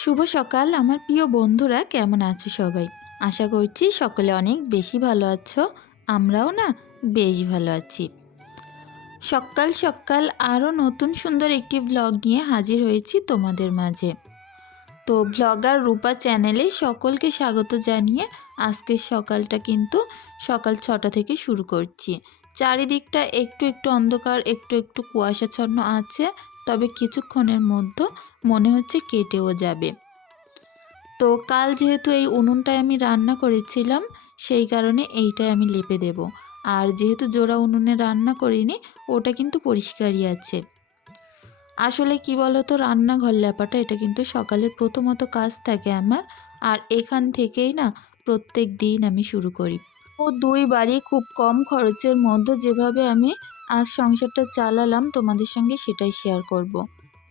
শুভ সকাল। আমার প্রিয় বন্ধুরা, কেমন আছো সবাই? আশা করছি সকলে অনেক বেশি ভালো আছো। আমরাও না বেশ ভালো আছি। সকাল সকাল আরও নতুন সুন্দর একটি ব্লগ নিয়ে হাজির হয়েছি তোমাদের মাঝে। তো ব্লগার রূপা চ্যানেলে সকলকে স্বাগত জানিয়ে আজকের সকালটা কিন্তু সকাল ছটা থেকে শুরু করছি। চারিদিকটা একটু একটু অন্ধকার, একটু একটু কুয়াশাচ্ছন্ন আছে। তবে কিছুক্ষণের মধ্যে মনে হচ্ছে কেটেও যাবে। তো কাল যেহেতু এই উনুনটায় আমি রান্না করেছিলাম, সেই কারণে এইটাই আমি লেপে দেব। আর যেহেতু জোড়া উনুনে রান্না করিনি, ওটা কিন্তু পরিষ্কারই আছে। আসলে কি বলো তো রান্নাঘর লেপাটা এটা কিন্তু সকালের প্রথমত কাজ থাকে আমার, আর এখান থেকেই না প্রত্যেক দিন আমি শুরু করি। ও দুই বাড়ি খুব কম খরচের মধ্যে যেভাবে আমি আজ সংসারটা চালালাম, তোমাদের সঙ্গে সেটাই শেয়ার করব।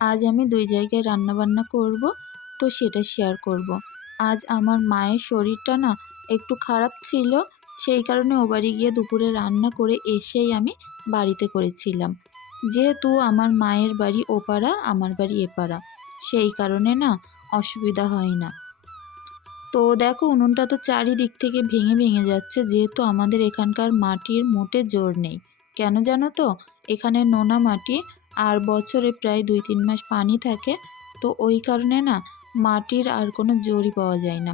আজ আমি দুই জায়গায় রান্না বান্না করব, তো সেটা শেয়ার করব। আজ আমার মায়ের শরীরটা না একটু খারাপ ছিল, সেই কারণে ও বাড়ি গিয়ে দুপুরে রান্না করে এসেই আমি বাড়িতে করেছিলাম যেহেতু আমার মায়ের বাড়ি ওপাড়া, আমার বাড়ি এপাড়া, সেই কারণে না অসুবিধা হয় না তো দেখো, উনুনটা তো চারিদিক থেকে ভেঙে ভেঙে যাচ্ছে, যেহেতু আমাদের এখানকার মাটির মোটে জোর নেই। কেন জানো তো? এখানে নোনা মাটি আর বছরে প্রায় দুই তিন মাস পানি থাকে, তো ওই কারণে না মাটির আর কোনো জোরই পাওয়া যায় না।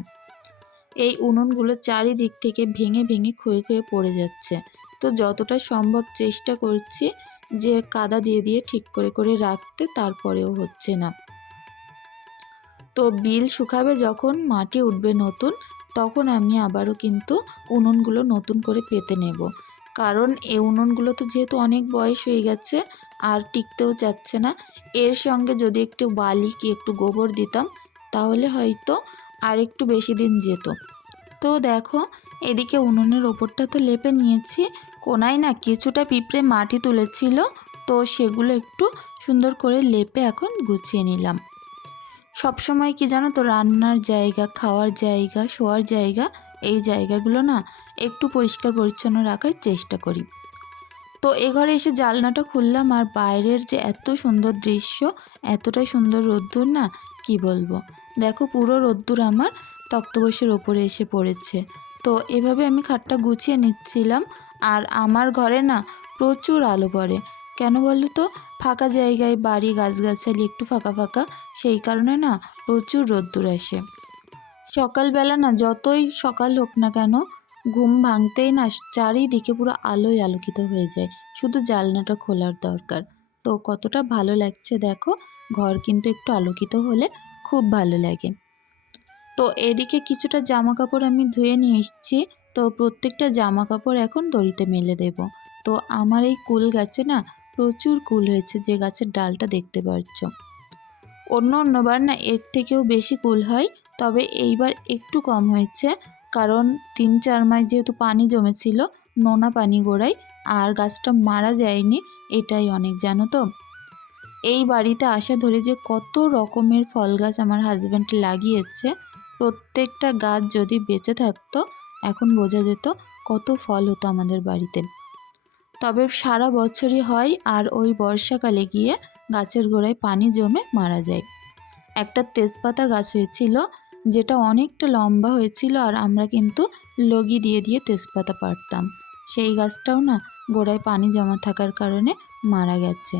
এই উনুনগুলো চারিদিক থেকে ভেঙে ভেঙে ক্ষয়ে ক্ষয়ে পড়ে যাচ্ছে। তো যতটা সম্ভব চেষ্টা করছি যে কাদা দিয়ে দিয়ে ঠিক করে করে রাখতে, তারপরেও হচ্ছে না। তো বিল শুকাবে যখন মাটি উঠবে নতুন, তখন আমি আবারও কিন্তু উনুনগুলো নতুন করে পেতে নেব। কারণ এই উনুনগুলো তো যেহেতু অনেক বয়স হয়ে গেছে, আর টিকতেও চাচ্ছে না। এর সঙ্গে যদি একটু বালি কি একটু গোবর দিতাম, তাহলে হয়তো আর একটু বেশি দিন যেত। তো দেখো, এদিকে উনুনের ওপরটা তো লেপে নিয়েছি। কোনায় না কিছুটা পিঁপড়ে মাটি তুলেছিল, তো সেগুলো একটু সুন্দর করে লেপে এখন গুছিয়ে নিলাম। সবসময় কি জানো তো রান্নার জায়গা, খাওয়ার জায়গা, শোয়ার জায়গা, এই জায়গাগুলো না একটু পরিষ্কার পরিচ্ছন্ন রাখার চেষ্টা করি। তো এ ঘরে এসে জালনাটা খুললাম আর বাইরের যে এত সুন্দর দৃশ্য, এতটাই সুন্দর রোদ্দুর না, কি বলব? দেখো পুরো রোদ্দুর আমার তক্তবসের ওপরে এসে পড়েছে। তো এভাবে আমি খাটটা গুছিয়ে নিচ্ছিলাম আর আমার ঘরে না প্রচুর আলো পড়ে। কেন বলো তো ফাঁকা জায়গায় বাড়ি, গাছগাছালি একটু ফাঁকা ফাঁকা, সেই কারণে না প্রচুর রোদ্দুর আসে। সকালবেলা না যতই সকাল হোক না কেন, ঘুম ভাঙতেই না চারিদিকে পুরো আলোয় আলোকিত হয়ে যায়। শুধু জানলাটা খোলার দরকার। তো কতটা ভালো লাগছে দেখো, ঘর কিন্তু একটু আলোকিত হলে খুব ভালো লাগে। তো এদিকে কিছুটা জামা কাপড় আমি ধুয়ে নিয়ে এসেছি, তো প্রত্যেকটা জামা কাপড় এখন দড়িতে মেলে দেব। তো আমার এই কুল গাছে না প্রচুর কুল হয়েছে যে গাছের ডালটা দেখতে পাচ্ছ। অন্য অন্যবার না এর থেকেও বেশি কুল হয়, তবে এইবার একটু কম হয়েছে, কারণ তিন চার মাস যেহেতু পানি জমেছিল, নোনা পানি গোড়ায়, আর গাছটা মারা যায়নি, এটাই অনেক, জানো তো? এই বাড়িতে আসা ধরে যে কত রকমের ফল গাছ আমার হাজব্যান্ড লাগিয়েছে, প্রত্যেকটা গাছ যদি বেঁচে থাকতো, এখন বোঝা যেত কত ফল হতো আমাদের বাড়িতে। তবে সারা বছরই হয় আর ওই বর্ষাকালে গিয়ে গাছের গোড়ায় পানি জমে মারা যায়। একটা তেজপাতা গাছ হয়েছিল, যেটা অনেকটা লম্বা হয়েছিল আর আমরা কিন্তু লগি দিয়ে দিয়ে তেজপাতা পারতাম সেই গাছটাও না গোড়ায় পানি জমা থাকার কারণে মারা গেছে।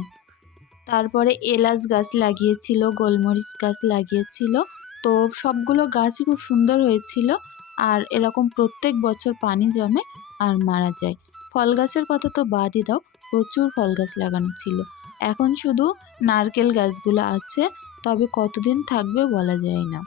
তারপরে এলাচ গাছ লাগিয়েছিল, গোলমরিচ গাছ লাগিয়েছিল। তো সবগুলো গাছই খুব সুন্দর হয়েছিল আর এরকম প্রত্যেক বছর পানি জমে আর মারা যায়। ফল গাছের কথা তো বাদই দাও, প্রচুর ফল গাছ লাগানো ছিল। এখন শুধু নারকেল গাছগুলো আছে, তবে কতদিন থাকবে বলা যায় না।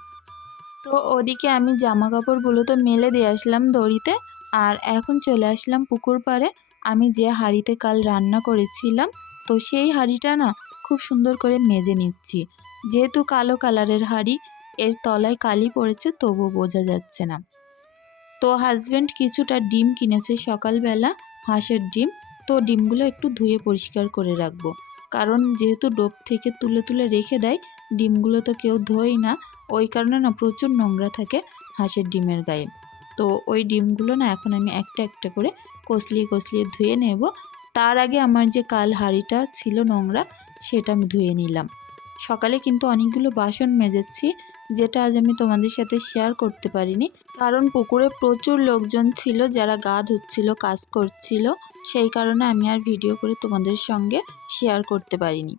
তো ওদিকে আমি জামা কাপড়গুলো তো মেলে দিয়ে আসলাম দড়িতে, আর এখন চলে আসলাম পুকুর পাড়ে। আমি যে হাঁড়িতে কাল রান্না করেছিলাম, তো সেই হাঁড়িটা না খুব সুন্দর করে মেজে নিচ্ছি। যেহেতু কালো কালারের হাঁড়ি, এর তলায় কালি পড়েছে, তবুও বোঝা যাচ্ছে না। তো হাজব্যান্ড কিছুটা ডিম কিনেছে সকালবেলা হাঁসের ডিম, তো ডিমগুলো একটু ধুয়ে পরিষ্কার করে রাখব। কারণ যেহেতু ডোব থেকে তুলে তুলে রেখে দেয়, ডিমগুলো তো কেউ ধোয় না। ওই কারণে না প্রচুর নোংরা থাকে হাঁসের ডিমের গায়ে। তো ওই ডিমগুলো না এখন আমি একটা একটা করে কষলিয়ে কষলিয়ে ধুয়ে নেব। তার আগে আমার যে কাল হাঁড়িটা ছিল নোংরা, সেটা আমি ধুয়ে নিলাম। সকালে কিন্তু অনেকগুলো বাসন মেজেছি। যেটা আজ আমি তোমাদের সাথে শেয়ার করতে পারিনি। কারণ পুকুরে প্রচুর লোকজন ছিল যারা গা ধুচ্ছিল, কাজ করছিল। সেই কারণে আমি আর ভিডিও করে তোমাদের সঙ্গে শেয়ার করতে পারিনি।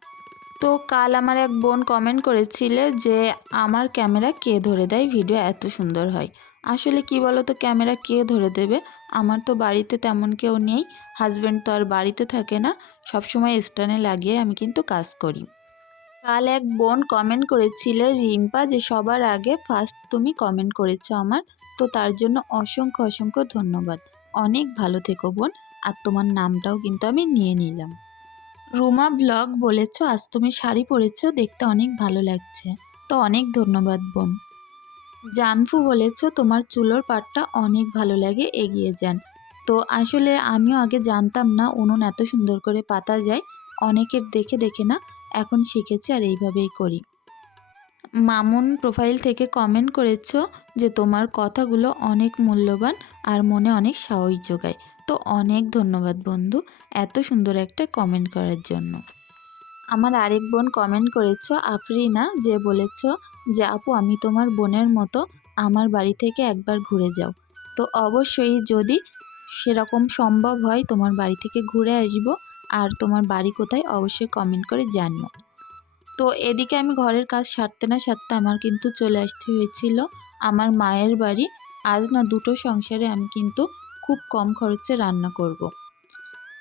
তো কাল আমার এক বোন কমেন্ট করেছিলে যে, আমার ক্যামেরা কে ধরে দেয়? ভিডিও এত সুন্দর হয়। আসলে কি বলো তো ক্যামেরা কে ধরে দেবে? আমার তো বাড়িতে তেমন কেউ নেই। হাজব্যান্ড তো আর বাড়িতে থাকে না। সবসময় স্ট্যান্ডে লাগিয়ে আমি কিন্তু কাজ করি। কাল এক বোন কমেন্ট করেছিলে রিম্পা যে সবার আগে ফার্স্ট তুমি কমেন্ট করেছ আমার, তো তার জন্য অসংখ্য অসংখ্য ধন্যবাদ। অনেক ভালো থেকো বোন, আর তোমার নামটাও কিন্তু আমি নিয়ে নিলাম। রুমা ব্লগ বলেছ, আজ তুমি শাড়ি পরেছো, দেখতে অনেক ভালো লাগছে। তো অনেক ধন্যবাদ বোন। জানফু বলেছ, তোমার চুলোর পাটটা অনেক ভালো লাগে, এগিয়ে যান। তো আসলে আমিও আগে জানতাম না, উনুন এত সুন্দর করে পাতা যায়, অনেকের দেখে দেখে না এখন শিখেছি আর এইভাবেই করি। মামুন প্রোফাইল থেকে কমেন্ট করেছ যে তোমার কথাগুলো অনেক মূল্যবান আর মনে অনেক সাহস যোগায়। তো অনেক ধন্যবাদ বন্ধু এত সুন্দর একটা কমেন্ট করার জন্য। আমার আরেক বোন কমেন্ট করেছ আফরিনা যে বলেছ যে, আপু, আমি তোমার বোনের মতো আমার বাড়ি থেকে একবার ঘুরে যাও। তো অবশ্যই যদি সেরকম সম্ভব হয় তোমার বাড়ি থেকে ঘুরে আসব আর তোমার বাড়ি কোথায় অবশ্যই কমেন্ট করে জানিও। তো এদিকে আমি ঘরের কাজ সারতে না সারতে আমার কিন্তু চলে আসতে হয়েছিল আমার মায়ের বাড়ি। আজ না দুটো সংসারে আমি কিন্তু খুব কম খরচে রান্না করব।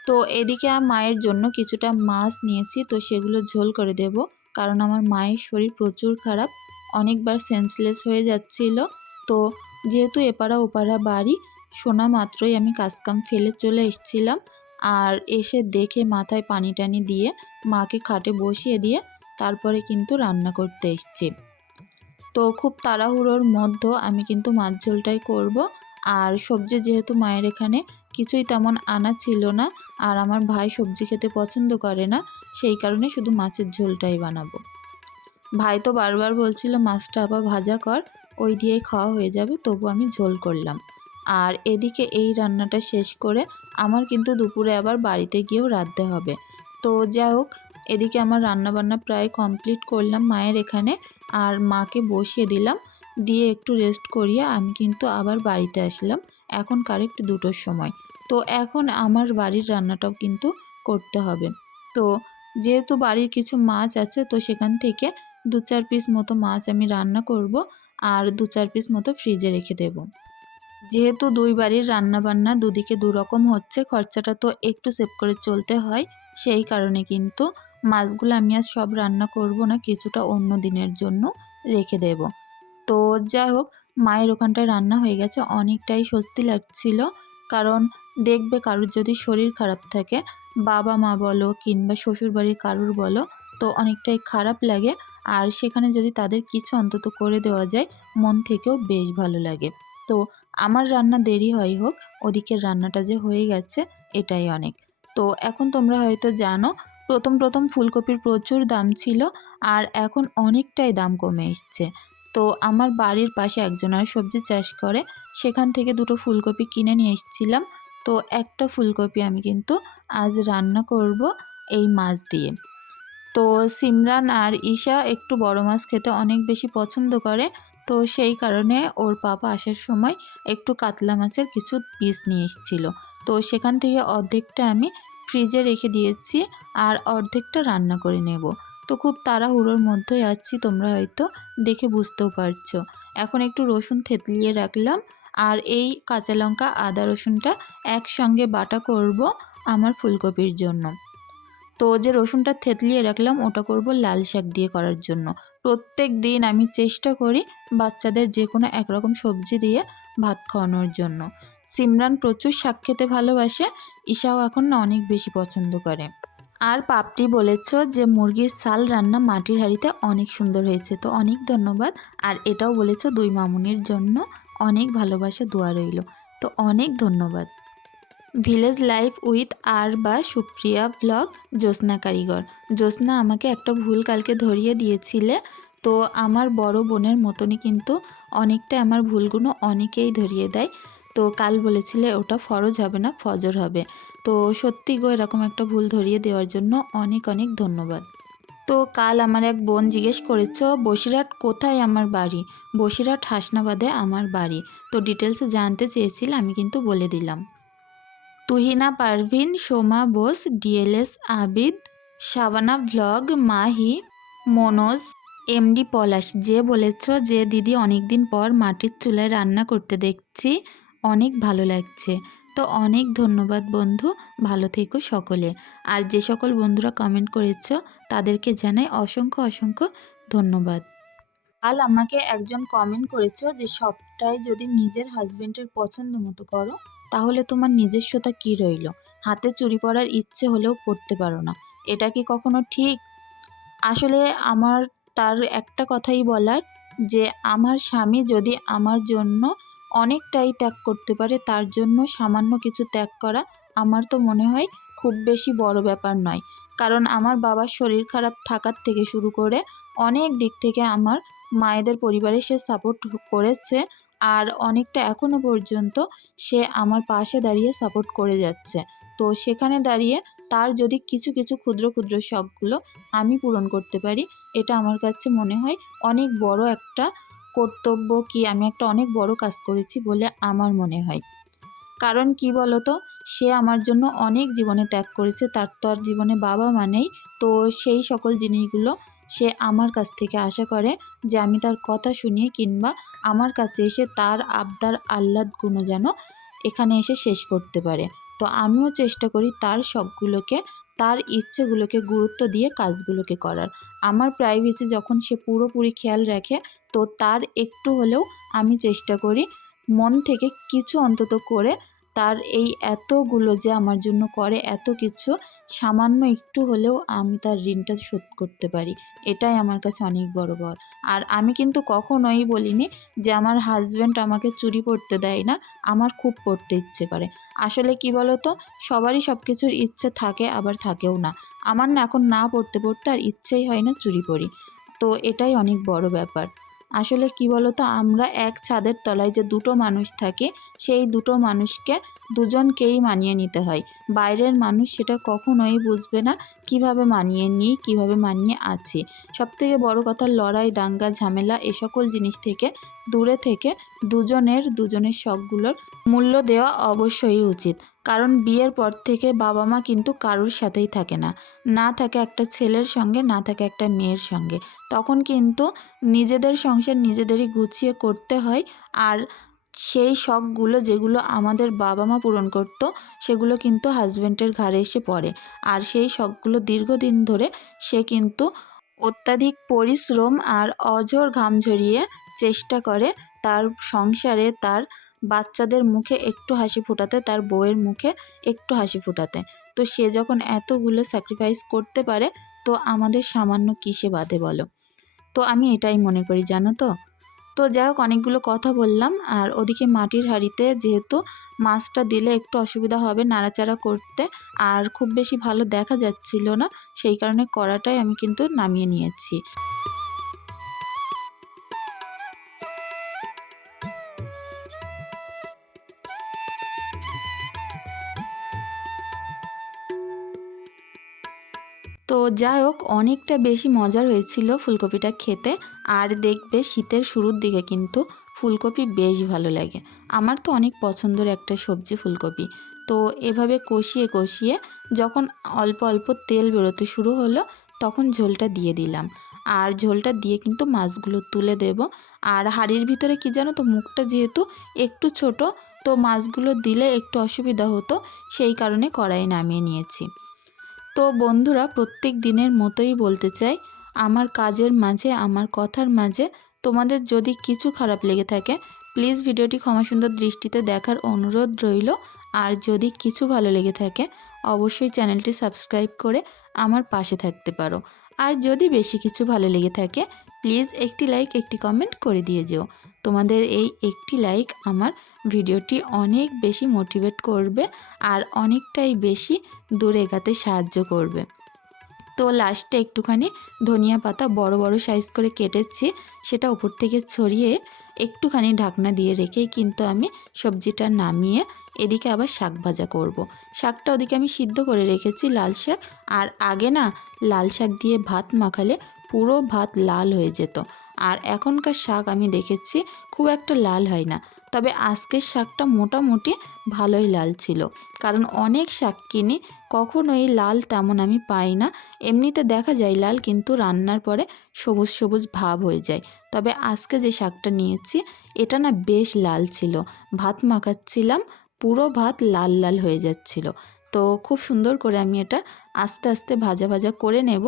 তো এদিকে আমার মায়ের জন্য কিছুটা মাছ নিয়েছি, তো সেগুলো ঝোল করে দেব। কারণ আমার মায়ের শরীর প্রচুর খারাপ, অনেকবার সেন্সলেস হয়ে যাচ্ছিল। তো যেহেতু এপাড়া ওপাড়া বাড়ি, শোনা মাত্রই আমি কাজকাম ফেলে চলে এসেছিলাম। আর এসে দেখে মাথায় পানি টানি দিয়ে মাকে খাটে বসিয়ে দিয়ে তারপরে কিন্তু রান্না করতে এসছি। তো খুব তাড়াহুড়োর মধ্যে আমি কিন্তু মাছ ঝোলটাই করব। আর সবজি যেহেতু মায়ের এখানে কিছুই তেমন আনা ছিল না, আর আমার ভাই সবজি খেতে পছন্দ করে না, সেই কারণে শুধু মাছের ঝোলটাই বানাবো। ভাই তো বারবার বলছিল, মাছটা আবার ভাজা কর, ওই দিয়েই খাওয়া হয়ে যাবে, তবু আমি ঝোল করলাম। আর এদিকে এই রান্নাটা শেষ করে আমার কিন্তু দুপুরে আবার বাড়িতে গিয়েও রাঁধতে হবে। তো যাই হোক, এদিকে আমার রান্নাবান্না প্রায় কমপ্লিট করলাম মায়ের এখানে আর মাকে বসিয়ে দিলাম। দিয়ে একটু রেস্ট করিয়ে আমি কিন্তু আবার বাড়িতে আসলাম। এখন কারেক্ট দুটোর সময়। তো এখন আমার বাড়ির রান্নাটাও কিন্তু করতে হবে। তো যেহেতু বাড়ির কিছু মাছ আছে, তো সেখান থেকে দু চার পিস মতো মাছ আমি রান্না করব আর দু চার পিস মতো ফ্রিজে রেখে দেব। যেহেতু দুই বাড়ির রান্না বান্না দুদিকে দু রকম হচ্ছে, খরচাটা তো একটু সেভ করে চলতে হয়। সেই কারণে কিন্তু মাছগুলো আমি আর সব রান্না করব না, কিছুটা অন্য দিনের জন্য রেখে দেব। তো যাই হোক, মায়ের ওখানটায় রান্না হয়ে গেছে, অনেকটাই স্বস্তি লাগছিল। কারণ দেখবে কারোর যদি শরীর খারাপ থাকে, বাবা মা বলো কিংবা শ্বশুরবাড়ির কারুর বলো, তো অনেকটাই খারাপ লাগে। আর সেখানে যদি তাদের কিছু অন্তত করে দেওয়া যায়, মন থেকেও বেশ ভালো লাগে। তো আমার রান্না দেরি হয় হোক, ওদিকের রান্নাটা যে হয়ে গেছে, এটাই অনেক। তো এখন তোমরা হয়তো জানো, প্রথম প্রথম ফুলকপির প্রচুর দাম ছিল আর এখন অনেকটাই দাম কমে এসছে। তো আমার বাড়ির পাশে একজন আর সবজি চাষ করে, সেখান থেকে দুটো ফুলকপি কিনে নিয়ে এসেছিলাম। তো একটা ফুলকপি আমি কিন্তু আজ রান্না করব এই মাছ দিয়ে। তো সিমরান আর ঈশা একটু বড় মাছ খেতে অনেক বেশি পছন্দ করে তো সেই কারণে ওর পাপা আসার সময় একটু কাতলা মাছের কিছু পিস নিয়ে এসেছিল। তো সেখান থেকে অর্ধেকটা আমি ফ্রিজে রেখে দিয়েছি আর অর্ধেকটা রান্না করে নেব। তো খুব তাড়াহুড়োর মধ্যে আছি, তোমরা হয়তো দেখে বুঝতেও পারছ। এখন একটু রসুন থেতলিয়ে রাখলাম আর এই কাঁচা লঙ্কা, আদা রসুনটা একসঙ্গে বাটা করব আমার ফুলকপির জন্য। তো যে রসুনটা থেতলিয়ে রাখলাম, ওটা করব লাল শাক দিয়ে করার জন্য। প্রত্যেক দিন আমি চেষ্টা করি বাচ্চাদের যে কোনো একরকম সবজি দিয়ে ভাত খাওয়ানোর জন্য। সিমরান প্রচুর শাক খেতে ভালোবাসে, ঈশাও এখন না অনেক বেশি পছন্দ করে। আর পাপড়ি বলেছ যে মুরগির সাল রান্না মাটির হাঁড়িতে অনেক সুন্দর হয়েছে, তো অনেক ধন্যবাদ। আর এটাও বলেছ দুই মামুনির জন্য অনেক ভালোবাসা, দোয়া রইল। তো অনেক ধন্যবাদ। ভিলেজ লাইফ উইথ আর বা সুপ্রিয়া ব্লগ জ্যোৎস্না কারিগর। জ্যোৎস্না আমাকে একটা ভুল কালকে ধরিয়ে দিয়েছিলে, তো আমার বড় বোনের মতনই কিন্তু অনেকটা আমার ভুলগুলো অনেকেই ধরিয়ে দেয়। তো কাল বলেছিলে ওটা ফরজ হবে না, ফজর হবে। তো সত্যি গো, এরকম একটা ভুল ধরিয়ে দেওয়ার জন্য অনেক অনেক ধন্যবাদ। তো কাল আমার এক বোন জিজ্ঞেস করেছ বসিরহাট কোথায় আমার বাড়ি? বসিরহাট হাসনাবাদে আমার বাড়ি। তো ডিটেলসে জানতে চেয়েছিল, আমি কিন্তু বলে দিলাম। Tuhina Parvin, Soma Bose, DLS Abid, Shabana vlog, Mahi, Manoj, MD Palash. যে বলেছ যে, দিদি অনেক দিন পর মাটির চুলায় রান্না করতে দেখছি, অনেক ভালো লাগছে। তো অনেক ধন্যবাদ বন্ধু, ভালো থেকো সকলে। আর যে সকল বন্ধুরা কমেন্ট করেছ, তাদেরকে জানাই অসংখ্য অসংখ্য ধন্যবাদ। কাল আমাকে একজন কমেন্ট করেছ যে, সবটাই যদি নিজের হাজবেন্ডের পছন্দ মতো করো তাহলে তোমার নিজস্বতা কি রইল? হাতে চুরি পরার ইচ্ছে হলেও করতে পারো না। এটা কি কখনো ঠিক? আসলে আমার তার একটা কথাই বলার, যে আমার স্বামী যদি আমার জন্য অনেকটাই ত্যাগ করতে পারে, তার জন্য সামান্য কিছু ত্যাগ করা আমার তো মনে হয় খুব বেশি বড় ব্যাপার নয়। কারণ আমার বাবার শরীর খারাপ থাকার থেকে শুরু করে অনেক দিক থেকে আমার মায়েদের পরিবারে সে সাপোর্ট করেছে আর অনেকটা এখনও পর্যন্ত সে আমার পাশে দাঁড়িয়ে সাপোর্ট করে যাচ্ছে। তো সেখানে দাঁড়িয়ে তার যদি কিছু কিছু ক্ষুদ্র ক্ষুদ্র শখগুলো আমি পূরণ করতে পারি, এটা আমার কাছে মনে হয় অনেক বড় একটা কর্তব্য কি আমি একটা অনেক বড় কাজ করেছি বলে আমার মনে হয়। কারণ কি বলতো? সে আমার জন্য অনেক জীবনে ত্যাগ করেছে, তার তো আর জীবনে বাবা মানেই তো সেই সকল জিনিসগুলো সে আমার কাছ থেকে আশা করে যে আমি তার কথা শুনিয়ে কিংবা আমার কাছে এসে তার আবদার আহ্লাদ আহ্লাদগুলো যেন এখানে এসে শেষ করতে পারে। তো আমিও চেষ্টা করি তার শখগুলোকে তার ইচ্ছেগুলোকে গুরুত্ব দিয়ে কাজগুলোকে করার। আমার প্রাইভেসি যখন সে পুরোপুরি খেয়াল রাখে, তো তার একটু হলেও আমি চেষ্টা করি মন থেকে কিছু অন্তত করে তার এই এতগুলো যে আমার জন্য করে এত কিছু সামান্য একটু হলেও আমি তার ঋণটা শোধ করতে পারি। এটাই আমার কাছে অনেক বড় বর। আর আমি কিন্তু কখনোই বলিনি যে আমার হাজব্যান্ড আমাকে চুরি পড়তে দেয় না, আমার খুব পড়তে ইচ্ছে করে। আসলে কি বলো তো সবারই সব কিছুর ইচ্ছে থাকে, আবার থাকেও না। আমার না এখন না পড়তে পড়তে আর ইচ্ছেই হয় না চুরি পড়ি। তো এটাই অনেক বড় ব্যাপার। আসলে কি বলতো, আমরা এক ছাদের তলায় যে দুটো মানুষ থাকে, সেই দুটো মানুষকে দুজনকেই মানিয়ে নিতে হয়। বাইরের মানুষ সেটা কখনোই বুঝবে না, কীভাবে মানিয়ে নিই, কীভাবে মানিয়ে আছি। সবথেকে বড় কথা, লড়াই, দাঙ্গা, ঝামেলা, এ সকল জিনিস থেকে, দূরে থেকে দুজনের দুজনের শখগুলোর মূল্য দেওয়া অবশ্যই উচিত। কারণ বিয়ের পর থেকে বাবা মা কিন্তু কারোর সাথেই থাকে না। না থাকে একটা ছেলের সঙ্গে, না থাকে একটা মেয়ের সঙ্গে। তখন কিন্তু নিজেদের সংসার নিজেদেরই গুছিয়ে করতে হয় আর সেই শখগুলো যেগুলো আমাদের বাবা মা পূরণ করত, সেগুলো কিন্তু হাজব্যান্ডের ঘাড়ে এসে পড়ে। আর সেই শখগুলো দীর্ঘদিন ধরে সে কিন্তু অত্যাধিক পরিশ্রম আর অঝোর ঘাম ঝরিয়ে চেষ্টা করে তার সংসারে তার বাচ্চাদের মুখে একটু হাসি ফোটাতে, তার বউয়ের মুখে একটু হাসি ফোটাতে। তো সে যখন এতগুলো স্যাক্রিফাইস করতে পারে, তো আমাদের সামান্য কিসে বাদে বলো? তো আমি এটাই মনে করি, জানো তো? তো যাই হোক অনেকগুলো কথা বললাম। আর ওদিকে মাটির হাঁড়িতে যেহেতু মাছটা দিলে একটু অসুবিধা হবে নাড়াচাড়া করতে, আর খুব বেশি ভালো দেখা যাচ্ছিল না, সেই কারণে কড়াটাই আমি কিন্তু নামিয়ে নিয়েছি। যাই হোক, অনেকটা বেশি মজার হয়েছিল ফুলকপিটা খেতে। আর দেখবে শীতের শুরুর দিকে কিন্তু ফুলকপি বেশ ভালো লাগে। আমার তো অনেক পছন্দের একটা সবজি ফুলকপি। তো এভাবে কষিয়ে কষিয়ে যখন অল্প অল্প তেল বেরোতে শুরু হলো, তখন ঝোলটা দিয়ে দিলাম। আর ঝোলটা দিয়ে কিন্তু মাছগুলো তুলে দেব। আর হাঁড়ির ভিতরে কি জানো তো, মুখটা যেহেতু একটু ছোট, তো মাছগুলো দিলে একটু অসুবিধা হতো, সেই কারণে কড়াই নামিয়ে নিয়েছি। তো বন্ধুরা, প্রত্যেক দিনের মতোই বলতে চাই, আমার কাজের মাঝে, আমার কথার মাঝে তোমাদের যদি কিছু খারাপ লেগে থাকে প্লিজ ভিডিওটি ক্ষমা সুন্দর দৃষ্টিতে দেখার অনুরোধ রইল। আর যদি কিছু ভালো লেগে থাকে, অবশ্যই চ্যানেলটি সাবস্ক্রাইব করে আমার পাশে থাকতে পারো। আর যদি বেশি কিছু ভালো লেগে থাকে প্লিজ একটি লাইক একটি কমেন্ট করে দিয়ে যেও। তোমাদের এই একটি লাইক আমার ভিডিওটি অনেক বেশি মোটিভেট করবে আর অনেকটাই বেশি দূরে এগাতে সাহায্য করবে। তো লাস্টে একটুখানি ধনিয়া পাতা বড় বড় সাইজ করে কেটেছি, সেটা উপর থেকে ছড়িয়ে একটুখানি ঢাকনা দিয়ে রেখে কিন্তু আমি সবজিটা নামিয়ে এদিকে আবার শাক ভাজা করব। শাকটা ওদিকে আমি সিদ্ধ করে রেখেছি লাল শাক, আর আগে না লাল শাক দিয়ে ভাত মাখালে পুরো ভাত লাল হয়ে যেত। আর এখনকার শাক আমি দেখেছি খুব একটা লাল হয় না। তবে আজকের শাকটা মোটামুটি ভালোই লাল ছিল। কারণ অনেক শাক কিনি কখনোই লাল তেমন আমি পাই না। এমনিতে দেখা যায় লাল কিন্তু রান্নার পরে সবুজ সবুজ ভাব হয়ে যায়। তবে আজকে যে শাকটা নিয়েছি, এটা না বেশ লাল ছিল। ভাত মাখাচ্ছিলাম, পুরো ভাত লাল লাল হয়ে যাচ্ছিল। তো খুব সুন্দর করে আমি এটা আস্তে আস্তে ভাজা ভাজা করে নেব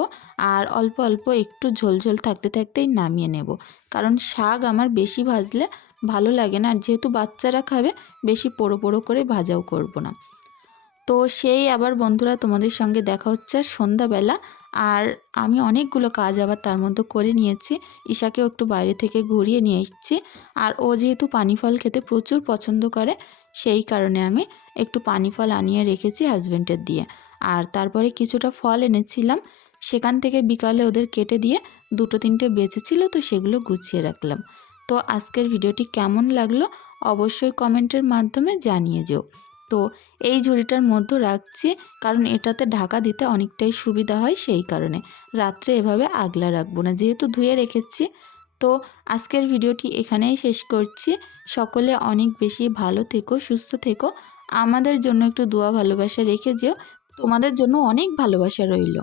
আর অল্প অল্প একটু ঝোলঝোল থাকতে থাকতেই নামিয়ে নেব। কারণ শাক আমার বেশি ভাজলে ভালো লাগে না। আর যেহেতু বাচ্চারা খাবে, বেশি পোড়ো পোড়ো করে ভাজাও করব না। তো সেই আবার বন্ধুরা তোমাদের সঙ্গে দেখা হচ্ছে সন্ধ্যাবেলা। আর আমি অনেকগুলো কাজ আবার তার মধ্যে করে নিয়েছি। ঈশাকেও একটু বাইরে থেকে ঘুরিয়ে নিয়ে এসেছি। আর ও যেহেতু পানি ফল খেতে প্রচুর পছন্দ করে, সেই কারণে আমি একটু পানি ফল আনিয়ে রেখেছি হাজব্যান্ডের দিয়ে। আর তারপরে কিছুটা ফল এনেছিলাম। সেখান থেকে বিকালে ওদের কেটে দিয়ে দুটো তিনটে বেঁচেছিল, তো সেগুলো গুছিয়ে রাখলাম। তো আজকের ভিডিওটি কেমন লাগল অবশ্যই কমেন্টের মাধ্যমে জানিয়ে যেও। তো এই ঝুড়িটার মধ্যে রাখছি, কারণ এটাতে ঢাকা দিতে অনেকটাই সুবিধা হয় সেই কারণে। রাত্রে এভাবে আগলা রাখব না, যেহেতু ধুয়ে রেখেছি। তো আজকের ভিডিওটি এখানেই শেষ করছি। সকলে অনেক বেশি ভালো থেকো, সুস্থ থেকো। আমাদের জন্য একটু দোয়া ভালোবাসা রেখে যেও। তোমাদের জন্য অনেক ভালোবাসা রইল।